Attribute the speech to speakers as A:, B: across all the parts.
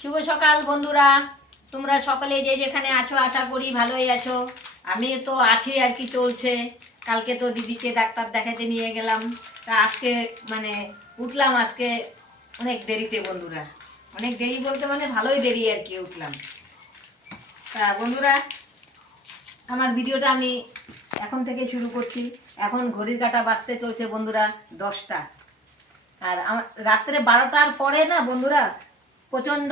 A: শুভ সকাল, বন্ধুরা। তোমরা সকলে যে যেখানে আছো, আশা করি ভালোই আছো। আমি তো আছি আর কি চলছে। কালকে তো দিদিকে ডাক্তার দেখাতে নিয়ে গেলাম। তা আজকে মানে উঠলাম আজকে অনেক দেরিতে, বন্ধুরা। অনেক দেরি বলতে মানে ভালোই দেরি আর কি উঠলাম। তা বন্ধুরা, আমার ভিডিওটা আমি এখন থেকে শুরু করছি। এখন ঘড়ির কাটা বাঁচতে চলছে, বন্ধুরা, দশটা। আর আমার রাত্রে বারোটার পরে না, বন্ধুরা প্রচণ্ড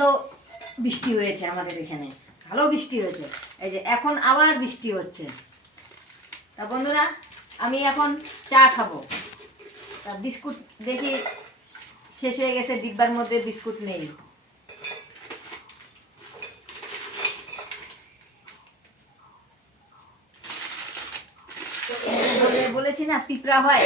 A: বৃষ্টি হয়েছে আমাদের এখানে। ভালো বৃষ্টি হয়েছে। এই যে এখন আবার বৃষ্টি হচ্ছে। তা বন্ধুরা, আমি এখন চা খাব। তা বিস্কুট দেখি শেষ হয়ে গেছে, ডিব্বার মধ্যে বিস্কুট নেই। বলেছি না, পিঁপড়া হয়।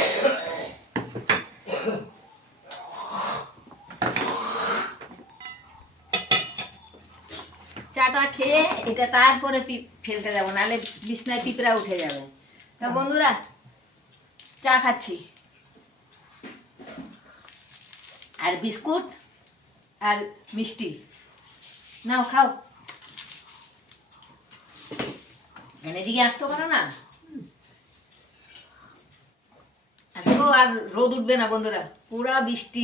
A: চাটা খেয়ে এটা তারপরে ফেলতে যাব, নাহলে বিছনায় পিঁপড়া উঠে যাবে। তা বন্ধুরা, চা খাচ্ছি। আর বিস্কুট আর মিষ্টি। নাও, খাও। এখানে এদিকে আসতে পারো না? আজকেও আর রোদ উঠবে না বন্ধুরা। পুরা বৃষ্টি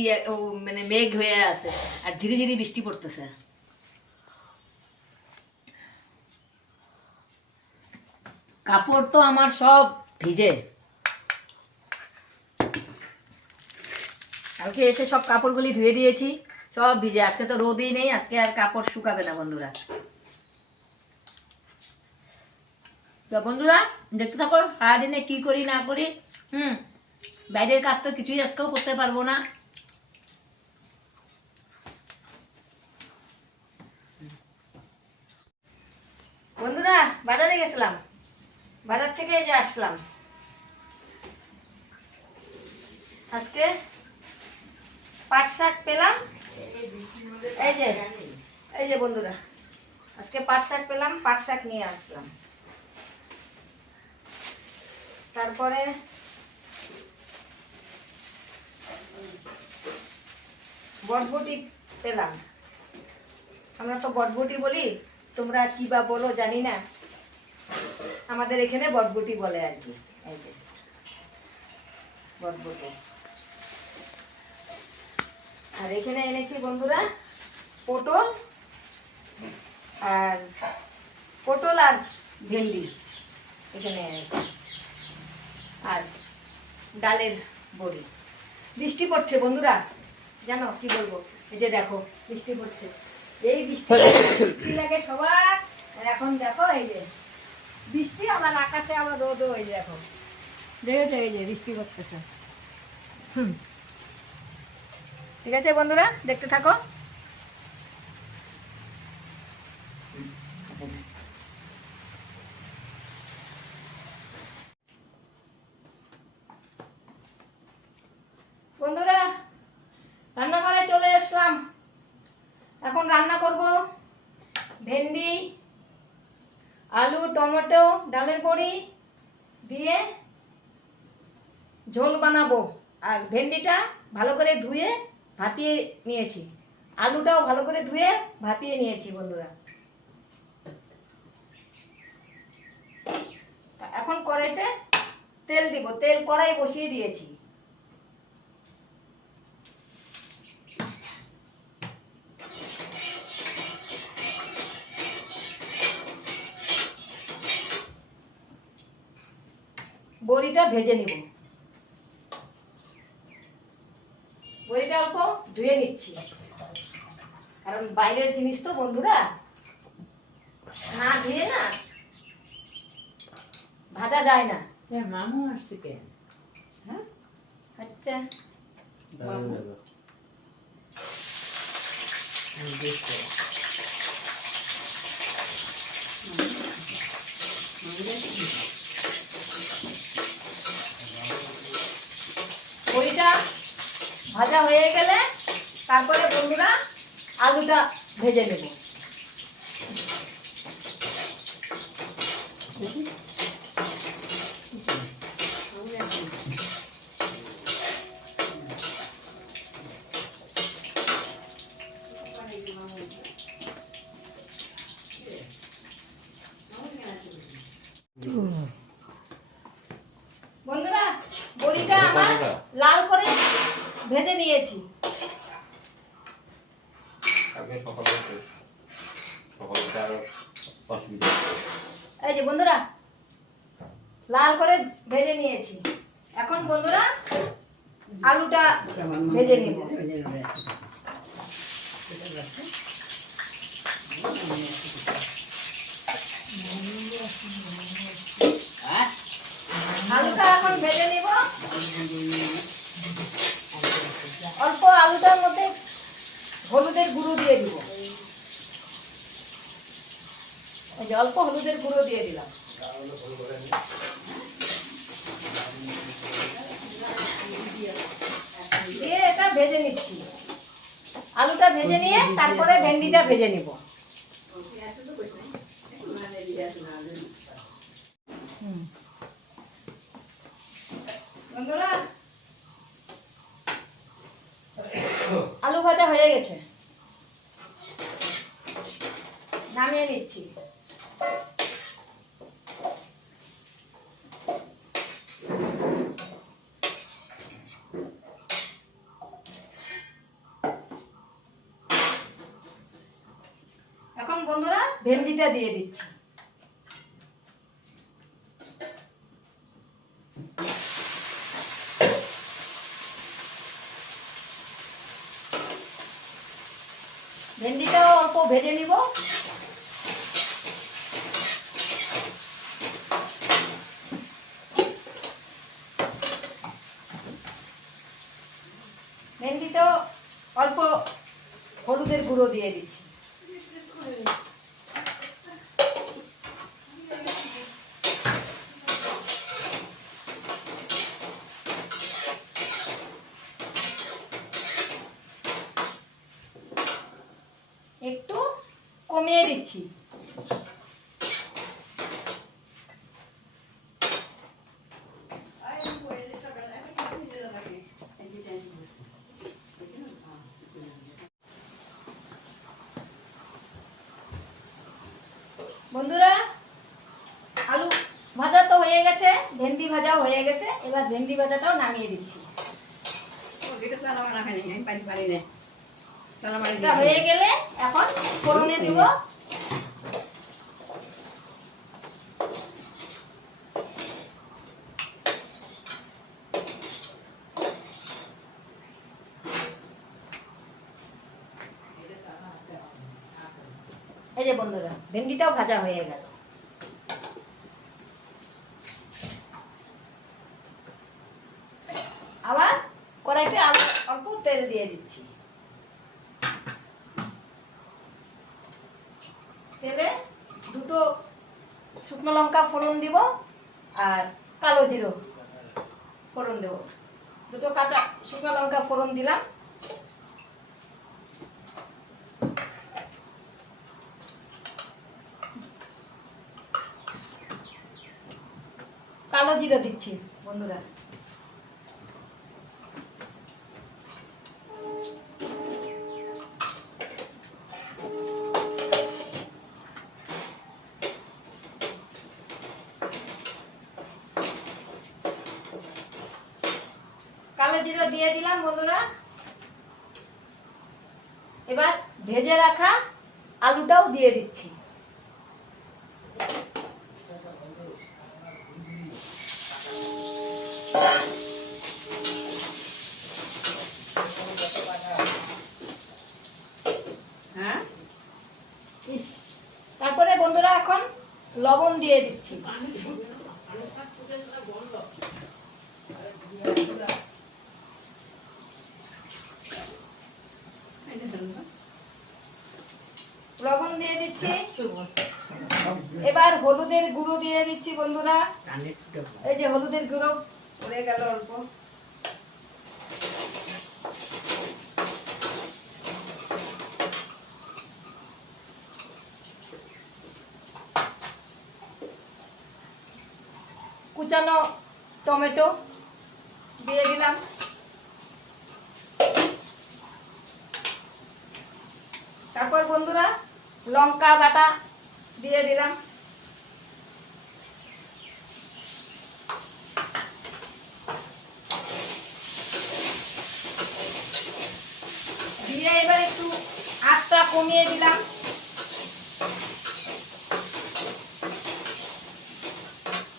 A: মানে মেঘ হয়ে আছে, আর ধীরে ধীরে বৃষ্টি পড়তেছে। কাপড় তো আমার সব ভিজে। কালকে এসে সব কাপড়গুলি ধুয়ে দিয়েছি, সব ভিজে। আজকে তো রোদই নেই, আজকে আর কাপড় শুকাবে না বন্ধুরা। বন্ধুরা, দেখতে থাকো, সারাদিনে কি করি না করি, হুম, বাইরের কাজ তো কিছুই আজকেও করতে পারব না। বন্ধুরা, বাজারে গেছিলাম। বাজার থেকে এই যে আসলাম। আজকে পাট শাক পেলাম। এই যে এই যে বন্ধুরা, আজকে পাট শাক পেলাম, পাট শাক নিয়ে আসলাম। তারপরে বটবটি পেলাম। আমরা তো বটবটি বলি, তোমরা কি বা বলো জানি না। আমাদের এখানে বটবটি বলে আর কি এই যে। বটবটি। আর এখানে এনেছি বন্ধুরা পটল আর পটল আর ভেন্ডি এখানে এনেছি। আর ডালের বড়ি। বৃষ্টি পড়ছে বন্ধুরা জানো কি বলব? এই যে দেখো বৃষ্টি পড়ছে। এই বৃষ্টি বৃষ্টি লাগে সবার। এখন দেখো এই যে বৃষ্টি, আবার আকাশে আবার রোদও এই যে দেখো দেখেছ এই যে বৃষ্টি করতেছে। হুম। ঠিক আছে বন্ধুরা, দেখতে থাকো। বন্ধুরা, রান্নাঘরে চলে আসলাম এখন রান্না করব ভেন্ডি আলু, টমেটো, ডালের বড়ি দিয়ে ঝোল বানাবো। আর ভেন্ডিটা ভালো করে ধুয়ে ভাপিয়ে নিয়েছি। আলুটাও ভালো করে ধুয়ে ভাপিয়ে নিয়েছি, বন্ধুরা। এখন কড়াইতে তেল দিব। তেল কড়াই বসিয়ে দিয়েছি। বড়িটা ভেজে নিব। বড়িটা অল্প ধুয়ে নিচ্ছি। কারণ বাইরের জিনিস তো বন্ধুরা না ধুয়ে না ভাজা যায় না।
B: মামু আসছে কেন
A: হ্যাঁ? আচ্ছা। এইটা ভাজা হয়ে গেলে তারপরে বন্ধুরা আলুটা ভেজে নেব
C: Ooh. ভেজে নিয়েছি।
A: এই যে বন্ধুরা লাল করে ভেজে নিয়েছি। এখন বন্ধুরা আলুটা ভেজে নিব। আলুটা এখন ভেজে নিব। আলুটার মধ্যে হলুদের গুঁড়ো দিয়ে দিব। এই যে অল্প হলুদের গুঁড়ো দিয়ে দিলাম। দিয়ে এটা ভেজে নিচ্ছি। আলুটা ভেজে নিয়ে তারপরে ভেন্ডিটা ভেজে নিব। বন্ধুরা ভাজা হয়ে গেছে। নামিয়ে নিচ্ছি। এখন বন্ধুরা ভেন্ডিটা দিয়ে দিচ্ছি। ভেন্ডিটাও অল্প ভেজে নিব। ভেন্ডিটাও অল্প হলুদের গুঁড়ো দিয়ে দিচ্ছি একটু দিচ্ছি বন্ধুরা, আলু ভাজা তো হয়ে গেছে, ভেন্ডি ভাজাও হয়ে গেছে, এবার ভেন্ডি ভাজাটাও নামিয়ে দিচ্ছি। এটা হয়ে গেলে এখন ফোড়নে দিব। এই যে বন্ধুরা ভেন্ডিটাও ভাজা হয়ে গেল। আবার কড়াইতে অল্প তেল দিয়ে দিচ্ছি। তেলে দুটো শুকনো লঙ্কা ফোড়ন দিব আর কালো জিরো ফোড়ন দেব। দুটো কাঁচা শুকনো লঙ্কা ফোড়ন দিলাম। কালো জিরো দিচ্ছি বন্ধুরা কালো জিরো দিয়ে দিলাম বন্ধুরা। এবার ভেজে রাখা আলুটাও দিয়ে দিচ্ছি ইস, তারপরে বন্ধুরা এখন লবণ দিয়ে দিচ্ছি লবণ দিয়ে দিচ্ছি এবার হলুদের গুঁড়ো দিয়ে দিচ্ছি বন্ধুরা। এই যে হলুদের গুঁড়ো পড়ে গেল অল্প। কুচানো টমেটো দিয়ে দিলাম। তারপর বন্ধুরা লঙ্কা বাটা দিয়ে দিলাম দিয়ে এবার একটু আটটা কমিয়ে দিলাম।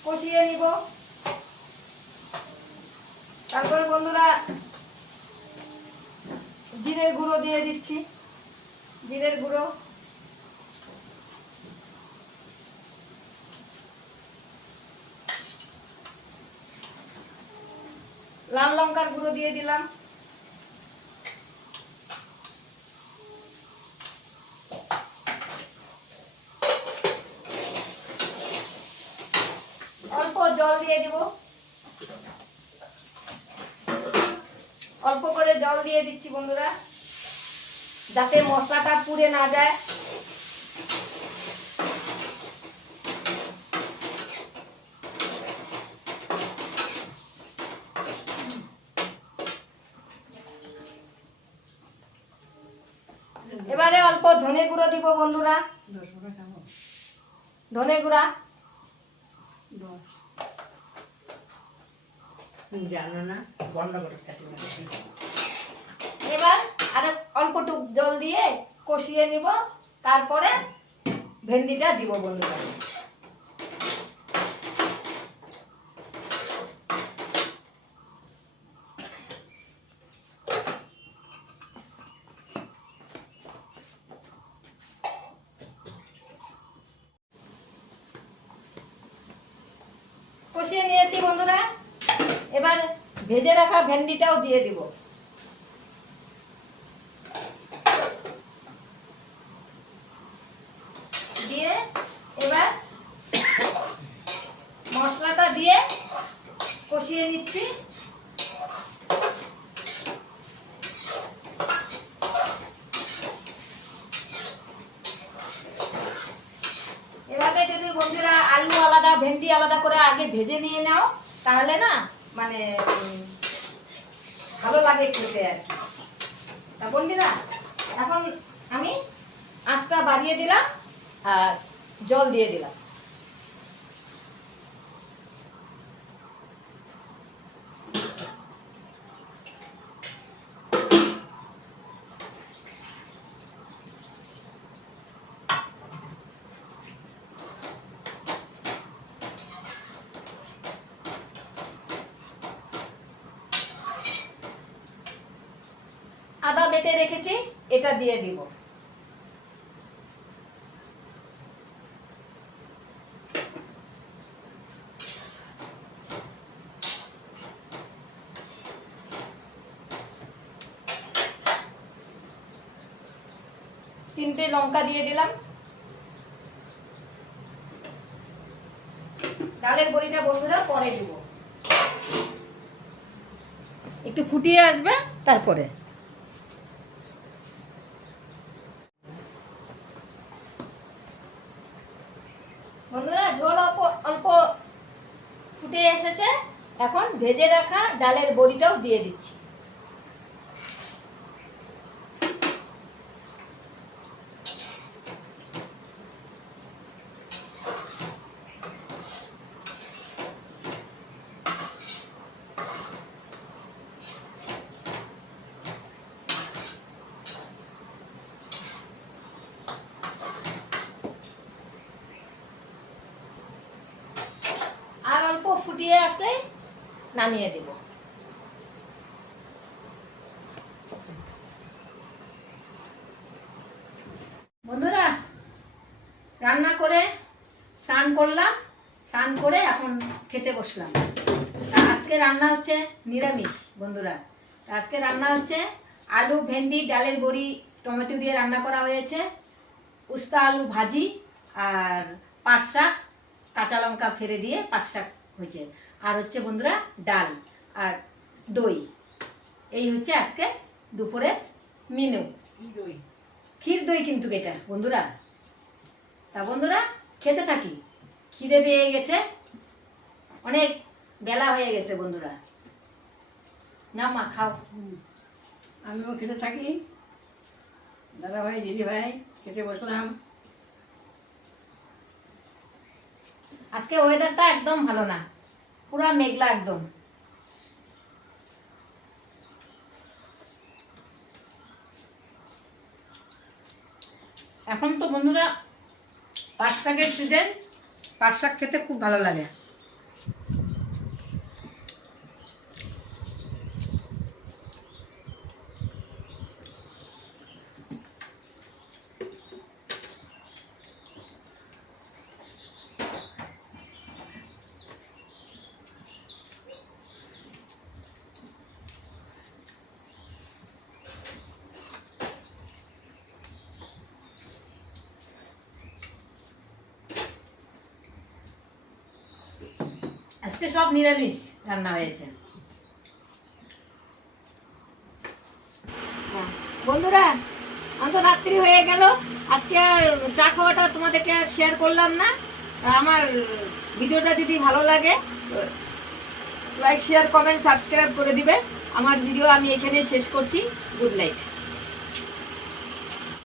A: কষিয়ে নিব। তারপরে বন্ধুরা, জিরের গুঁড়ো দিয়ে দিচ্ছি। জিরের গুঁড়ো। লাল লঙ্কার গুঁড়ো দিয়ে দিলাম অল্প জল দিয়ে দিব অল্প করে জল দিয়ে দিচ্ছি বন্ধুরা, যাতে মশলাটা পুড়ে না যায়। এবারে অল্প ধনে গুঁড়ো দিব বন্ধুরা। ধনে গুঁড়া।
B: জানো না বন্ধ করে কাটি
A: এবার আর অল্পটুক জল দিয়ে কষিয়ে নিব, তারপরে ভেন্ডিটা দিব বন্ধুরা। কষিয়ে নিয়েছি বন্ধুরা। এবার ভেজে রাখা ভেন্ডিটাও দিয়ে দিব দিয়ে এবার মশলাটা দিয়ে কষিয়ে নিচ্ছি এভাবে যদি বন্ধুরা আলু আলাদা ভেন্ডি আলাদা করে আগে ভেজে নিয়ে নাও, তাহলে না মানে ভালো লাগে খেতে আর কি। তা বন্ধুরা, এখন আমি আঁচটা বাড়িয়ে দিলাম আর জল দিয়ে দিলাম। বেটে রেখেছি, এটা দিয়ে দিব। তিনটে লঙ্কা দিয়ে দিলাম। ডালের বড়িটা বন্ধুরা পরে দিব। একটু ফুটিয়ে আসবে, তারপরে বন্ধুরা ঝোল অল্প অল্প ফুটে এসেছে এখন ভেজে রাখা ডালের বড়িটাও দিয়ে দিচ্ছি। আর অল্প ফুটিয়ে আসলে নামিয়ে দেব। বন্ধুরা, রান্না করে স্নান করলাম, স্নান করে এখন খেতে বসলাম। আজকে রান্না হচ্ছে নিরামিষ, বন্ধুরা। আজকে রান্না হচ্ছে আলু, ভেন্ডি, ডালের বড়ি, টমেটো দিয়ে রান্না করা হয়েছে। উস্তা আলু ভাজি আর পাট শাক, কাঁচা লঙ্কা ফেলে দিয়ে পাট শাক হয়েছে। আর হচ্ছে বন্ধুরা ডাল আর দই। এই হচ্ছে আজকে দুপুরে মেনু
B: দই
A: ক্ষীর দই কিন্তু এটা বন্ধুরা। তা বন্ধুরা খেতে থাকি। খিদে পেয়ে গেছে। অনেক বেলা হয়ে গেছে বন্ধুরা। না মা খাও।
B: আমিও খেতে থাকি। দাদা ভাই দিদি ভাই খেতে বসলাম।
A: আজকে ওয়েদারটা একদম ভালো না। পুরা মেঘলা একদম। এখন তো বন্ধুরা পাট শাকের সিজন পাট শাক খেতে খুব ভালো লাগে। আজকে সব নিরামিষ রান্না হয়েছে। হ্যাঁ, বন্ধুরা আমি তো রাত্রি হয়ে গেল। আজকে চা খাওয়াটা তোমাদেরকে শেয়ার করলাম না। আমার ভিডিওটা যদি ভালো লাগে লাইক শেয়ার কমেন্ট সাবস্ক্রাইব করে দিবে। আমার ভিডিও আমি এখানে শেষ করছি। Good night